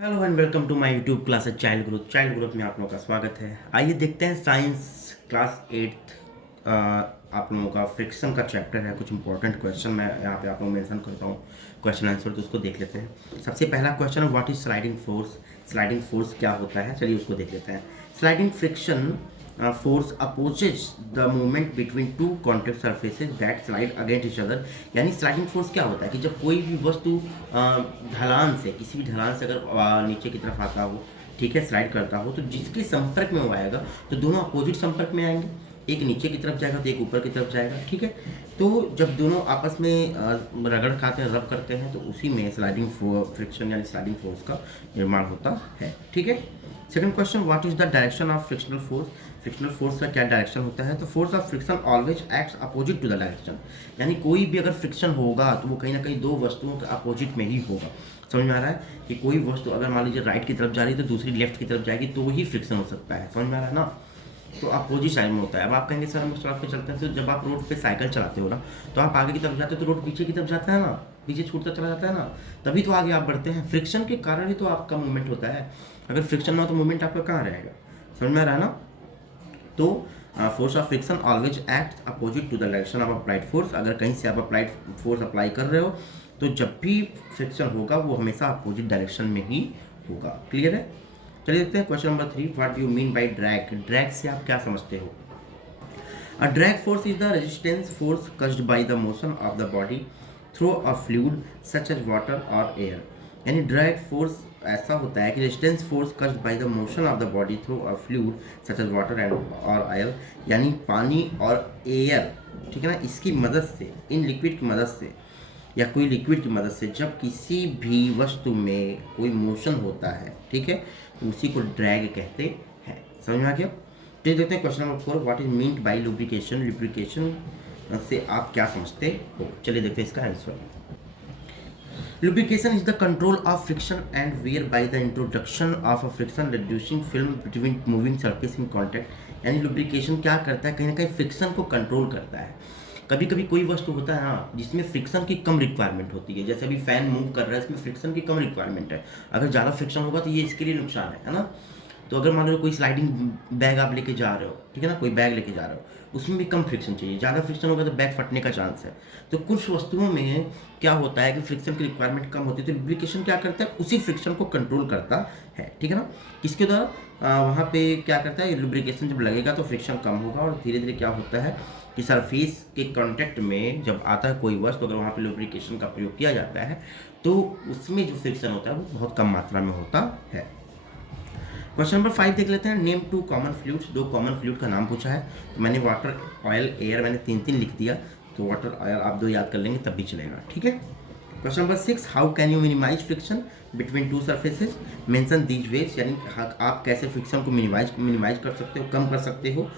Hello and welcome to my YouTube class child growth में आप लोगों का स्वागत है। आइए देखते हैं साइंस क्लास 8 आप लोगों का फ्रिक्शन का चैप्टर है। कुछ इंपॉर्टेंट क्वेश्चन मैं यहाँ पे आप लोगों को मेंशन करता हूँ क्वेश्चन आंसर, तो उसको देख लेते हैं। सबसे पहला क्वेश्चन है what is sliding force. Sliding force क्या होता है, चलिए उसको देख लेते हैं। Sliding friction force opposes the movement between two contact surfaces that slide against each other. यानी स्लाइडिंग फोर्स क्या होता है कि जब कोई भी वस्तु ढलान से, किसी भी ढलान से अगर नीचे की तरफ आता हो, ठीक है, स्लाइड करता हो, तो जिसके संपर्क में वो आएगा तो दोनों अपोजिट संपर्क में आएंगे। एक नीचे की तरफ जाएगा तो एक ऊपर की तरफ जाएगा, ठीक है। तो जब दोनों आपस में रगड़ खाते हैं, रब करते हैं, तो उसी में स्लाइडिंग फ्रिक्शन यानी स्लाइडिंग फोर्स का निर्माण होता है, ठीक है। Second question what is the direction of frictional force. Frictional force का क्या डायरेक्शन होता है, तो force of friction always acts opposite to the direction. यानी कोई भी अगर फ्रिक्शन होगा तो वो कहीं ना कहीं दो वस्तुओं के अपोजिट में ही होगा। समझ में आ रहा है कि कोई वस्तु अगर मान लीजिए राइट की तरफ जा रही है तो दूसरी लेफ्ट की तरफ जाएगी तो ही फ्रिक्शन हो सकता है। समझ में आ रहा है ना। तो अपोजिट साइड में होता है। अब आप कहेंगे सर हम सड़क पे चलते हैं, तो जब आप रोड पे साइकिल चलाते हो ना, तो आप आगे की तरफ जाते हो तो रोड पीछे की तरफ जाता है ना, पीछे छूटता चला जाता है ना, तभी तो आगे आप बढ़ते हैं। फ्रिक्शन के कारण ही तो आपका मूवमेंट होता है। अगर फ्रिक्शन ना हो तो मूवमेंट आपका कहाँ रहेगा। समझ में आ रहा है ना। तो force of friction always act opposite to the direction of applied force. अगर कहीं से आप अप्लाइड फोर्स अप्लाई कर रहे हो तो जब भी फ्रिक्शन होगा वो हमेशा अपोजिट डायरेक्शन में ही होगा। क्लियर है। चलिए देखते हैं question number 3 what do you mean by drag. Drag से आप क्या समझते हो। A drag force is the resistance force caused by the motion of the body through a fluid such as water और एयर। यानी ड्रैग फोर्स ऐसा होता है कि resistance force caused by the motion of the body through a fluid such as water and और air. यानी पानी और एयर, ठीक है ना, इसकी मदद से, इन लिक्विड की मदद से या कोई लिक्विड की मदद से जब किसी भी वस्तु में कोई मोशन होता है, ठीक है, तो उसी को ड्रैग कहते हैं। समझ में आ गया। तो देखते हैं question number 4 what is meant by lubrication. Lubrication से आप क्या समझते हो। चलिए देखते हैं इसका answer. Lubrication is the control of friction and wear by the introduction of a friction reducing film between moving surface in contact। यानी lubrication क्या करता है, कहीं ना कहीं फ्रिक्शन को कंट्रोल करता है। कभी कभी कोई वस्तु होता है ना जिसमें फ्रिक्शन की कम रिक्वायरमेंट होती है, जैसे अभी फैन मूव कर रहा है, इसमें फ्रिक्शन की कम रिक्वायरमेंट है। अगर ज़्यादा फ्रिक्शन होगा तो ये इसके लिए नुकसान है ना। तो अगर मान लो कोई स्लाइडिंग बैग आप लेके जा रहे हो, ठीक है ना, कोई बैग लेके जा रहे हो, उसमें भी कम फ्रिक्शन चाहिए। ज़्यादा फ्रिक्शन होगा तो बैग फटने का चांस है। तो कुछ वस्तुओं में क्या होता है कि फ्रिक्शन की रिक्वायरमेंट कम होती है, तो लुब्रिकेशन क्या करता है, उसी फ्रिक्शन को कंट्रोल करता है, ठीक है ना। किसके द्वारा, वहाँ पे क्या करता है, लुब्रिकेशन जब लगेगा तो फ्रिक्शन कम होगा और धीरे धीरे क्या होता है कि सरफेस के कॉन्टेक्ट में जब आता है कोई वस्तु, अगर वहाँ पे लुब्रिकेशन का प्रयोग किया जाता है तो उसमें जो फ्रिक्शन होता है वो बहुत कम मात्रा में होता है। क्वेश्चन नंबर 5 देख लेते हैं। Name 2 common fluids. 2 common fluid का नाम पूछा है, तो मैंने वाटर, ऑयल, एयर मैंने 3 लिख दिया, तो वाटर, ऑयल आप 2 याद कर लेंगे तब भी चलेगा, ठीक है। Question number 6 how can you minimise friction between two surfaces. Mention these ways. यानी आप कैसे फ्रिक्शन को मिनिमाइज कर सकते हो, कम कर सकते हो।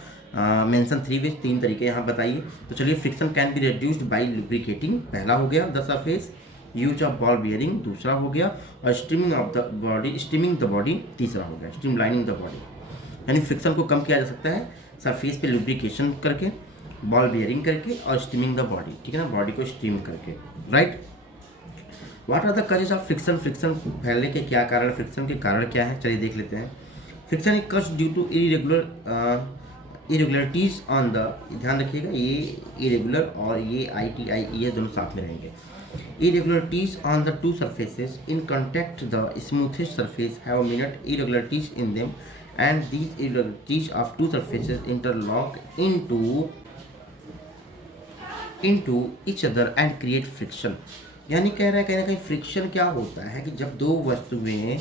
मेंशन 3 वेज, 3 तरीके यहाँ बताइए। तो चलिए friction can be reduced by lubricating, पहला हो गया the surface. Use of ball bearing, दूसरा हो गया। और स्टीमिंग द बॉडी, तीसरा हो गया स्टीम लाइनिंग द बॉडी। यानी फ्रिक्शन को कम किया जा सकता है सरफेस पे लुब्रिकेशन करके, बॉल बियरिंग करके और स्टीमिंग द बॉडी, ठीक है ना, बॉडी को स्टीम करके, right. What are the causes of friction. Friction फैलने के क्या कारण, फ्रिक्शन के कारण क्या है, चलिए देख लेते हैं। Friction is cause due to irregularities on the, ध्यान रखिएगा ये इरेगुलर और ये ITIE है, दोनों साथ में रहेंगे। Irregularities on the two surfaces in contact, the smoothest surface have minute irregularities in them, and these irregularities of two surfaces interlock into each other and create friction। यानी कह रहा है कहीं ना कहीं फ्रिक्शन क्या होता है कि जब दो वस्तुएं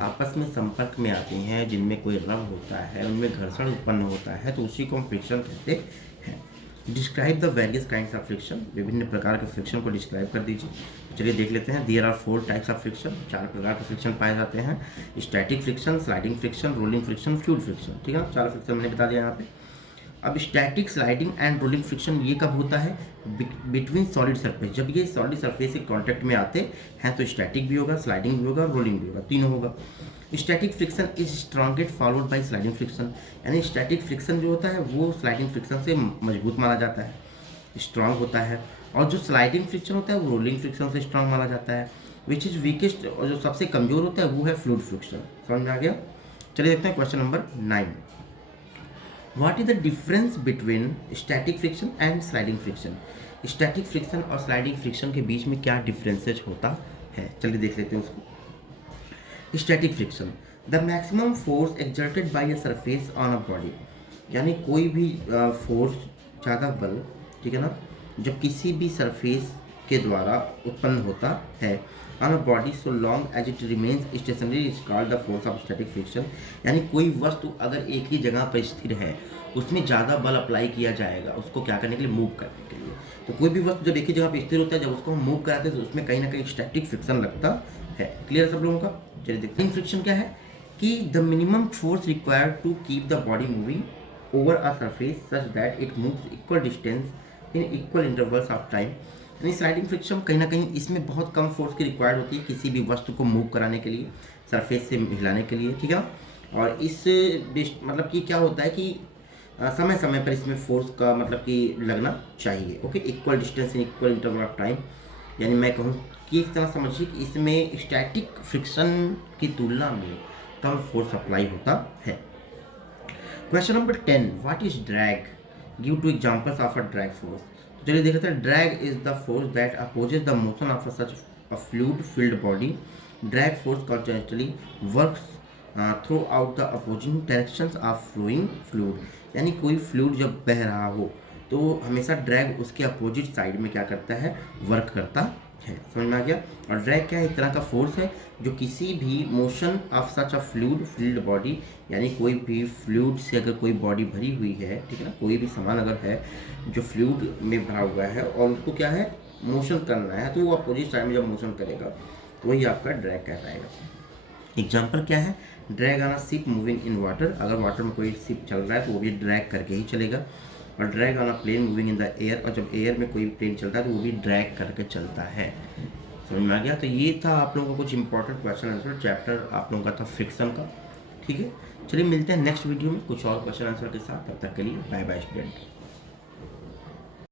आपस में संपर्क में आती हैं जिनमें कोई रब होता है, उनमें घर्षण उत्पन्न होता है, तो उसी को हम फ्रिक्शन कहते हैं। Describe the various kinds of friction. विभिन्न प्रकार के फ्रिक्शन को डिस्क्राइब कर दीजिए। चलिए देख लेते हैं। There are 4 types of friction. 4 प्रकार के फ्रिक्शन पाए जाते हैं। Static friction, sliding friction, rolling friction, fluid friction, ठीक है ना। 4 फ्रिक्शन मैंने बता दिया यहाँ पे। अब static, sliding and rolling friction ये कब होता है, बिटवीन सॉलिड सरफेस। जब ये सॉलिड सरफेस के कॉन्टैक्ट में आते हैं तो स्टैटिक भी होगा, स्लाइडिंग भी होगा, रोलिंग भी होगा, तीनों होगा। Static friction is strongest followed by sliding friction. यानी स्टैटिक फ्रिक्शन जो होता है वो स्लाइडिंग फ्रिक्शन से मजबूत माना जाता है, स्ट्रांग होता है। और जो स्लाइडिंग फ्रिक्शन होता है वो रोलिंग फ्रिक्शन से स्ट्रांग माना जाता है। विच इज़ वीकेस्ट, और जो सबसे कमज़ोर होता है वो है फ्लूइड फ्रिक्शन। समझ में आ गया? चलिए देखते हैं question number 9। What is the difference between static friction and sliding friction? Static friction और स्लाइडिंग फ्रिक्शन के बीच में क्या डिफरेंसेज होता है, चलिए देख लेते हैं उसको। Static friction, the maximum force exerted by a surface on a body, यानी कोई भी फोर्स, ज़्यादा बल, ठीक है ना, जो किसी भी सरफेस के द्वारा उत्पन्न होता है on a body so long as it remains stationary is called the force of static friction. यानी कोई वस्तु अगर एक ही जगह पर स्थिर है, उसमें ज़्यादा बल अप्लाई किया जाएगा उसको क्या करने के लिए, मूव करने के लिए। तो कोई भी वस्तु जब एक ही जगह पर स्थिर होता है, जब उसको हम मूव कराते हैं तो उसमें कहीं ना कहीं स्टैटिक फ्रिक्शन लगता है। क्लियर सब लोगों का? चलिए देखते हैं फ्रिक्शन क्या है कि the minimum force required to keep the body moving over a surface such that it moves equal distance in equal intervals of time। यानी स्लाइडिंग फ्रिक्शन कहीं ना कहीं इसमें बहुत कम फोर्स की रिक्वायर्ड होती है किसी भी वस्तु को मूव कराने के लिए, सरफेस से हिलाने के लिए, ठीक है। और इस मतलब कि क्या होता है कि समय समय पर इसमें फोर्स का मतलब कि लगना चाहिए। Okay, equal distance in equal interval of time. यानी मैं कहूँ कि एक तरह समझिए कि इसमें स्टैटिक फ्रिक्शन की तुलना में कम फोर्स अप्लाई होता है। Question number 10, what is drag? Give two examples of a drag force. तो चलिए देखते हैं, drag is the force that opposes the motion of such a fluid filled body. Drag force constantly works throughout the opposing directions of flowing fluid. यानी कोई fluid जब बह रहा हो तो हमेशा ड्रैग उसके अपोजिट साइड में क्या करता है, वर्क करता है। समझ में आ गया? और ड्रैग क्या है? एक तरह का फोर्स है जो किसी भी motion of such a fluid filled body, यानी कोई भी फ्लूइड से अगर कोई बॉडी भरी हुई है, ठीक है ना, कोई भी सामान अगर है जो फ्लूइड में भरा हुआ है और उसको क्या है, मोशन करना है, तो वो अपोजिट साइड में जब मोशन करेगा तो वही आपका ड्रैग कहलाएगा। एग्जाम्पल क्या है? Drag on a ship moving in water. अगर वाटर में कोई शिप चल रहा है तो वो भी ड्रैग करके ही चलेगा। और drag on a plane moving in the air, और जब एयर में कोई प्लेन चलता है तो वो भी ड्रैग करके चलता है। समझ में आ गया? तो ये था आप लोगों का कुछ इंपॉर्टेंट क्वेश्चन आंसर चैप्टर आप लोगों का था फ्रिक्शन का। ठीक है, चलिए मिलते हैं नेक्स्ट वीडियो में कुछ और क्वेश्चन आंसर के साथ। तब तक के लिए बाय बाय स्टूडेंट।